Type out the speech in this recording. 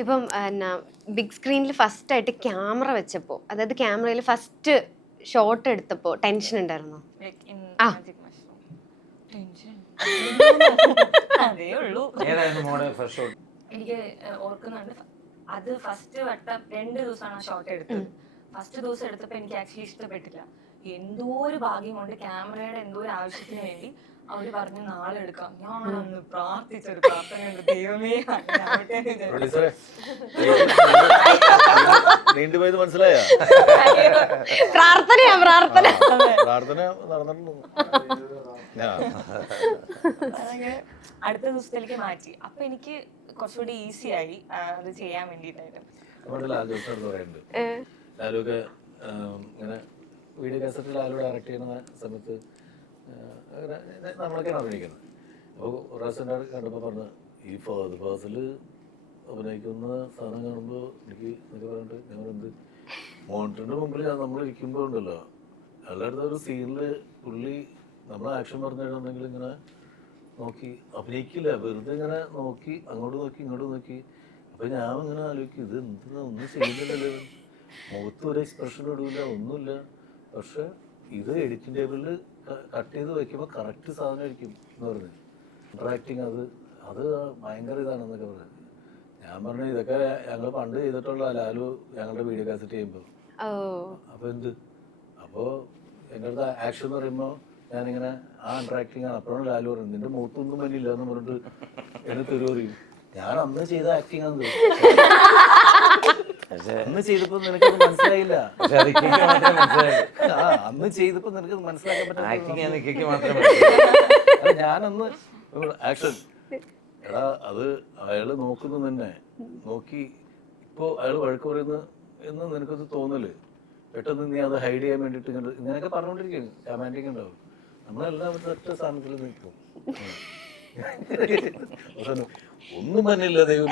ഇപ്പം എന്നാ ബിഗ് സ്ക്രീനിൽ ഫസ്റ്റ് ആയിട്ട് ക്യാമറ വെച്ചപ്പോ, അതായത് ക്യാമറയിൽ ഫസ്റ്റ് ഷോട്ട് എടുത്തപ്പോ ടെൻഷൻ ഉണ്ടായിരുന്നോ? അതേ ഉള്ളൂ. എനിക്ക് ഓർക്കുന്നുണ്ട്, അത് ഫസ്റ്റ് വട്ടം 2 ദിവസമാണ് ഷോട്ട് എടുത്തത്. ഫസ്റ്റ് ദിവസം എടുത്തപ്പോ എനിക്ക് ആക്ച്വലി ഇഷ്ടപ്പെട്ടില്ല. എന്തോ ഒരു ഭാഗ്യം കൊണ്ട് ക്യാമറയുടെ എന്തോ ഒരു ആവശ്യത്തിന് വേണ്ടി അവര് പറഞ്ഞു നാളെ എടുക്കാം. ഞാനൊന്ന് പ്രാർത്ഥിച്ചൊരു പ്രാർത്ഥനയുണ്ട്, ദൈവമേ നീണ്ടുപോയത് മനസ്സിലായോ? പ്രാർത്ഥനയാ പ്രാർത്ഥന. പ്രാർത്ഥന നടന്നിട്ടുണ്ട്. അതങ്ങനെ അടുത്ത ദിവസത്തിലേക്ക് മാറ്റി. അപ്പൊ എനിക്ക് കുറച്ചുകൂടി ഈസി ആയി അത് ചെയ്യാൻ വേണ്ടിട്ടായിട്ട്. ലാലുവൊക്കെ ഇങ്ങനെ വീഡിയോ കാസറ്റ് ലാലു ഡയറക്റ്റ് ചെയ്യുന്ന സമയത്ത് നമ്മളൊക്കെയാണ് അഭിനയിക്കുന്നത്. അപ്പോൾ റെസ്റ്റോറൻ്റ് കണ്ടപ്പോൾ പറഞ്ഞ് ഈ ഫഹദ് ഫാസിൽ അഭിനയിക്കുന്ന സാധനം കാണുമ്പോൾ എനിക്ക് എന്നൊക്കെ പറഞ്ഞിട്ട് ഞങ്ങൾ എന്ത് മോണിറ്ററിൻ്റെ മുമ്പിൽ നമ്മൾ ഇരിക്കുമ്പോൾ ഉണ്ടല്ലോ, എല്ലായിടത്തും ഒരു സീനിൽ പുള്ളി നമ്മൾ ആക്ഷൻ പറഞ്ഞു കഴിഞ്ഞിട്ടുണ്ടെങ്കിൽ ഇങ്ങനെ നോക്കി അഭിനയിക്കില്ല, വെറുതെ ഇങ്ങനെ നോക്കി അങ്ങോട്ട് നോക്കി ഇങ്ങോട്ട് നോക്കി. അപ്പം ഞാൻ ഇങ്ങനെ ആലോചിക്കും, ഇത് എന്തിനാ ഒന്നും ചെയ്യുന്നില്ലല്ലോ, മുഖത്ത് ഒരു എക്സ്പ്രഷൻ ഇടില്ല, ഒന്നുമില്ല. പക്ഷെ ഇത് എഡിറ്റിംഗ് ടേബിളിൽ കട്ട് ചെയ്ത് വയ്ക്കുമ്പോൾ കറക്റ്റ് സാധനം ആയിരിക്കും എന്ന് പറഞ്ഞു. ഇൻട്രാക്ടിങ് അത് ഭയങ്കര ഇതാണെന്നൊക്കെ പറഞ്ഞു. ഞാൻ പറഞ്ഞു ഇതൊക്കെ ഞങ്ങൾ പണ്ട് ചെയ്തിട്ടുള്ള ലാലു ഞങ്ങളുടെ വീഡിയോ കാസറ്റ് ചെയ്യുമ്പോൾ. അപ്പോൾ എന്ത് അപ്പോൾ എൻ്റെ അടുത്ത് ആക്ഷൻ എന്ന് പറയുമ്പോൾ ഞാനിങ്ങനെ ആ ഇൻട്രാക്ടിങ് ആണ്. അപ്പോഴാണ് ലാലു പറയുന്നത് നിന്റെ മുഖത്തൊന്നും പറ്റില്ല എന്ന് പറഞ്ഞിട്ട് എന്നെ തെരുവറിയും. ഞാൻ അന്ന് ചെയ്ത ആക്ടിങ് ആണ്, അന്ന് ചെയ്തപ്പോ നിനക്കത് മനസ്സിലായില്ല. അന്ന് ചെയ്തപ്പോ നിനക്ക് മനസ്സിലാക്കാൻ പറ്റില്ല. ഞാനന്ന് ആക്ഷൻ എടാ അത് അയാള് നോക്കുന്നു തന്നെ നോക്കി. ഇപ്പൊ അയാള് വഴക്ക് പറയുന്ന എന്ന് നിനക്കത് തോന്നല്, പെട്ടെന്ന് നീ അത് ഹൈഡ് ചെയ്യാൻ വേണ്ടിട്ട് ഇങ്ങനെയൊക്കെ പറഞ്ഞുകൊണ്ടിരിക്കുന്നു. റൊമാൻറ്റിക് ഉണ്ടാവും. നമ്മളെല്ലാം ഒറ്റ സ്ഥാനത്തിൽ നിൽക്കും. ഒന്നും പറഞ്ഞില്ല ദൈവം.